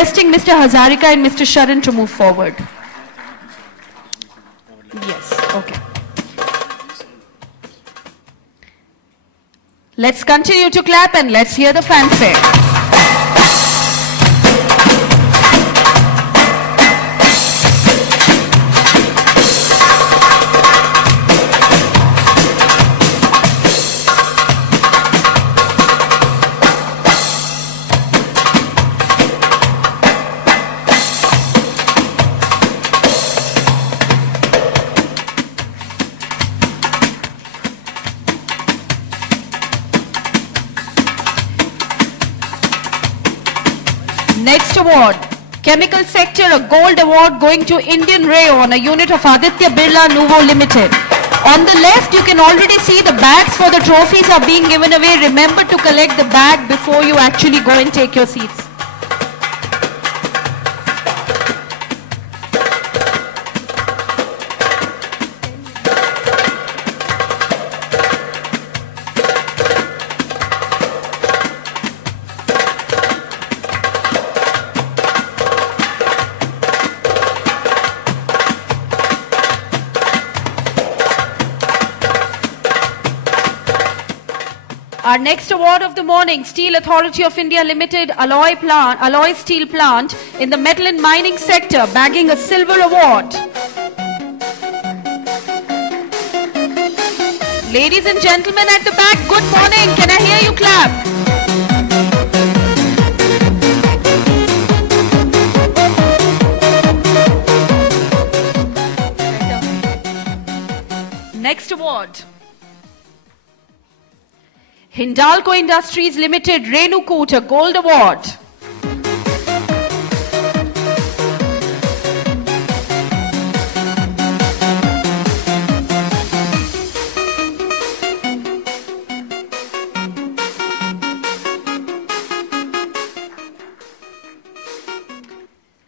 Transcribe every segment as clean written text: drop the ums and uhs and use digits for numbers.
Requesting Mr. Hazarika and Mr. Sharan to move forward. Yes, okay. Let's continue to clap and let's hear the fanfare. Next award, Chemical Sector, a gold award going to Indian Rayon, a unit of Aditya Birla Nuvo Limited. On the left, you can already see the bags for the trophies are being given away. Remember to collect the bag before you actually go and take your seats. Our next award of the morning, Steel Authority of India Limited, Alloy Steel Plant in the metal and mining sector, bagging a silver award. Ladies and gentlemen at the back, good morning. Can I hear you clap? Next award. Hindalco Industries Limited, Renukut, a gold award.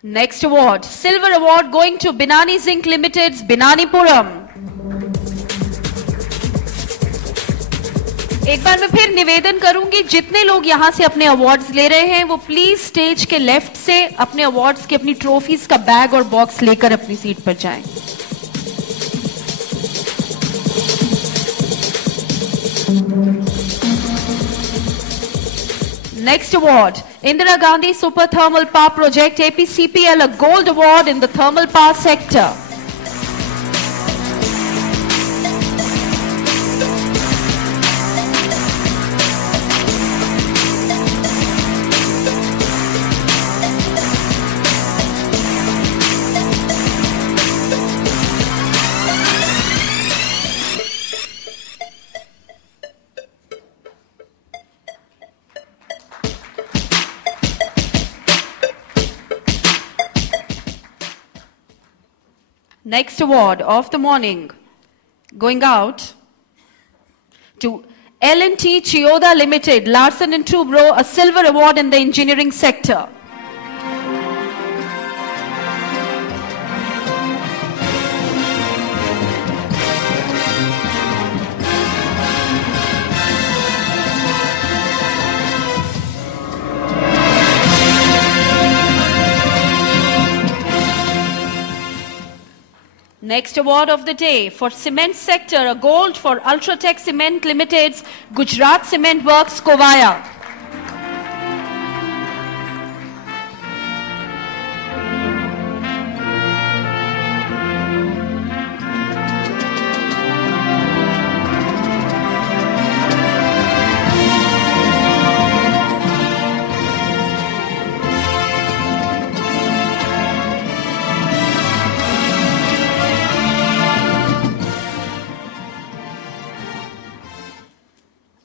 Next award, silver award going to Binani Zinc Limited's Binanipuram. एक बार मैं फिर निवेदन करूंगी, जितने लोग यहां से अपने अवार्ड्स ले रहे हैं वो प्लीज स्टेज के लेफ्ट से अपने अवार्ड्स की अपनी ट्रॉफीज का बैग और बॉक्स लेकर अपनी सीट पर जाएं। Next award, Indira Gandhi Super Thermal Power Project, APCPL, a gold award in the thermal power sector. Next award of the morning going out to L&T Chiyoda Limited, Larsen & Toubro, a silver award in the engineering sector. Next award of the day for cement sector, a gold for Ultratech Cement Limited's Gujarat Cement Works, Kovaya.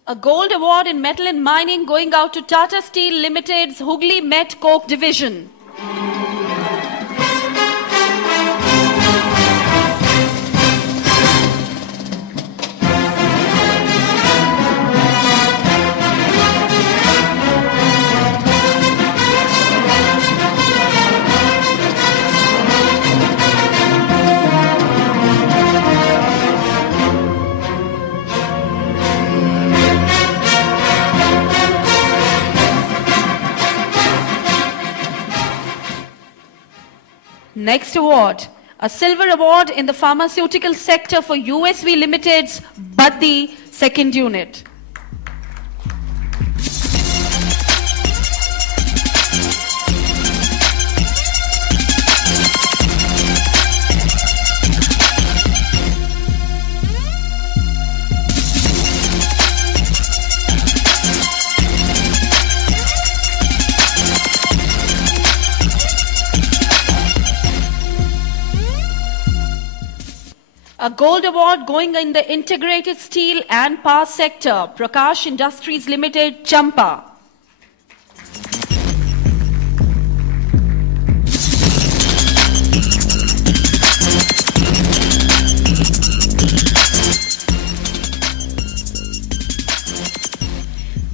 A gold award in metal and mining going out to Tata Steel Limited's Hooghly Met Coke division. Next award, a silver award in the pharmaceutical sector for USV Limited's Baddi second unit. A gold award going in the integrated steel and power sector, Prakash Industries Limited, Champa.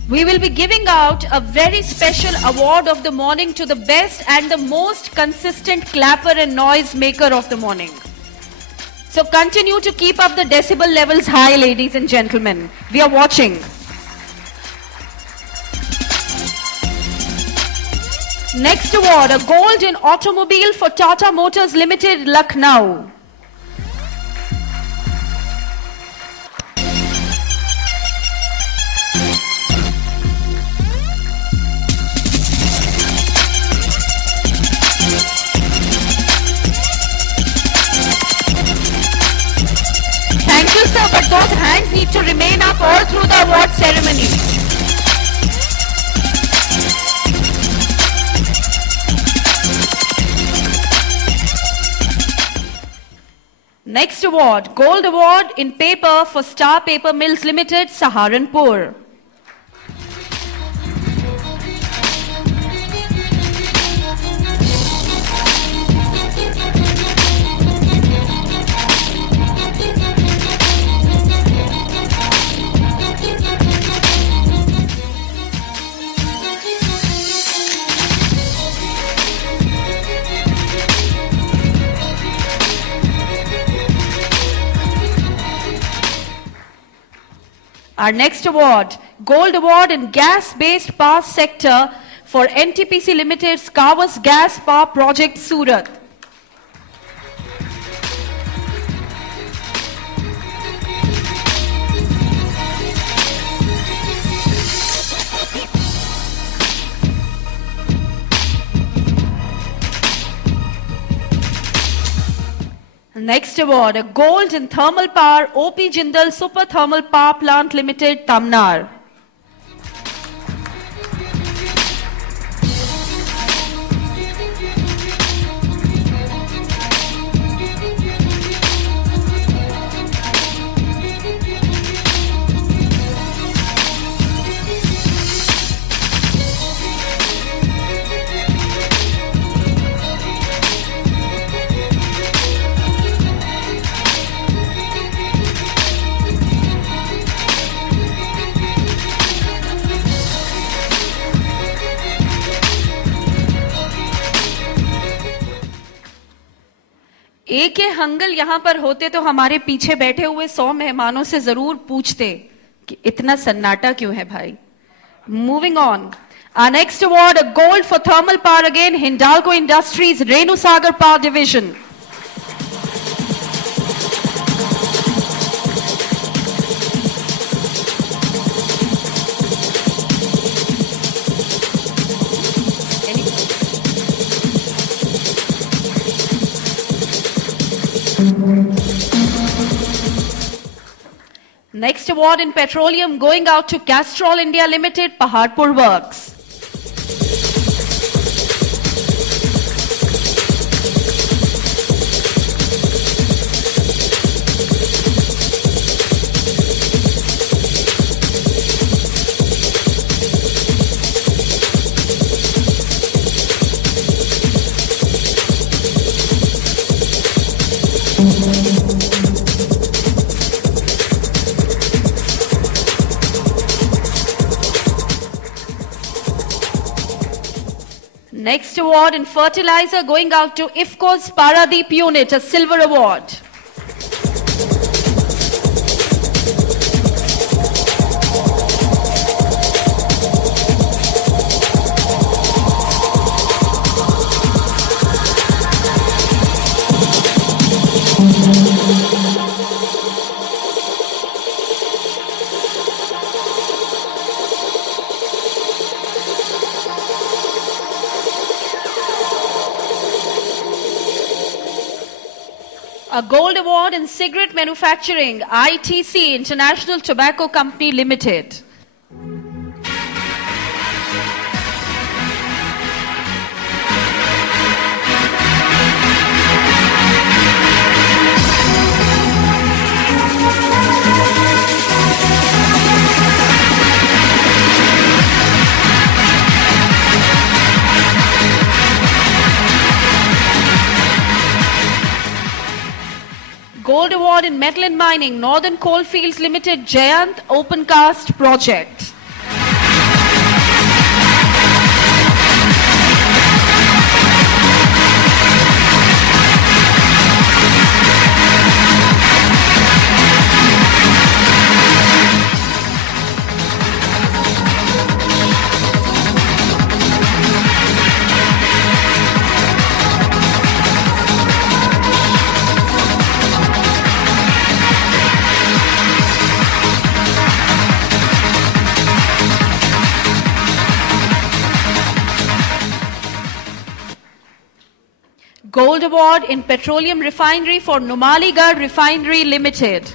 We will be giving out a very special award of the morning to the best and the most consistent clapper and noise maker of the morning. So continue to keep up the decibel levels high, ladies and gentlemen. We are watching. Next award, a gold in automobile for Tata Motors Limited, Lucknow. Thank you, sir, but those hands need to remain up all through the award ceremony. Next award, Gold Award in Paper for Star Paper Mills Limited, Saharanpur. Our next award, Gold Award in Gas-Based Power Sector for NTPC Limited's Kawas Gas Power Project, Surat. Next award, a gold in thermal power, OP Jindal Super Thermal Power Plant Limited, Tamnar. एक हंगल यहाँ पर होते तो हमारे पीछे बैठे हुए 100 मेहमानों से जरूर पूछते कि इतना सन्नाटा क्यों है भाई. Moving on, our next award, a gold for thermal power again, Hindalco Industries, Renu Sagar Power Division. Next award in petroleum going out to Castrol India Limited, Paharpur Works. Next award in fertilizer going out to IFCO's Paradeep unit, a silver award. A gold award in cigarette manufacturing, ITC, International Tobacco Company Limited. Gold award in metal and mining, Northern Coalfields Limited, Jayant Opencast Project. Gold award in petroleum refinery for Numaligarh Refinery Limited.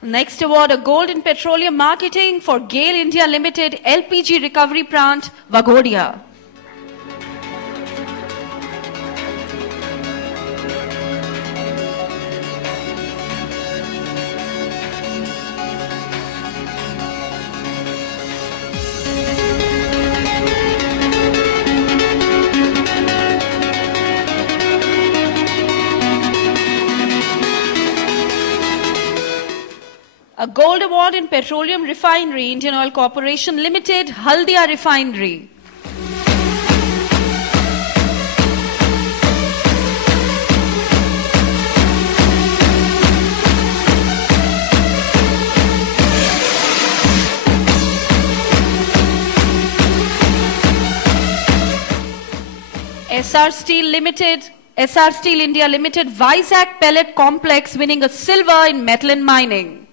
Next award, a gold in petroleum marketing for GAIL India Limited LPG recovery plant, Vaghodia. A gold award in petroleum refinery, Indian Oil Corporation Limited, Haldia Refinery. SR Steel Limited, SR Steel India Limited, Vizag Pellet Complex winning a silver in metal and mining.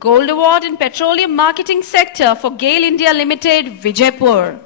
Gold award in petroleum marketing sector for GAIL India Limited, Vijaypur.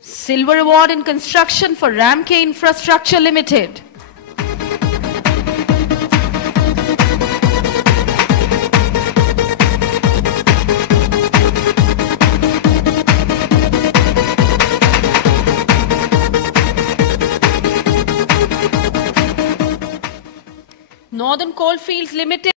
Silver award in construction for Ramke Infrastructure Limited. Northern Coalfields Limited.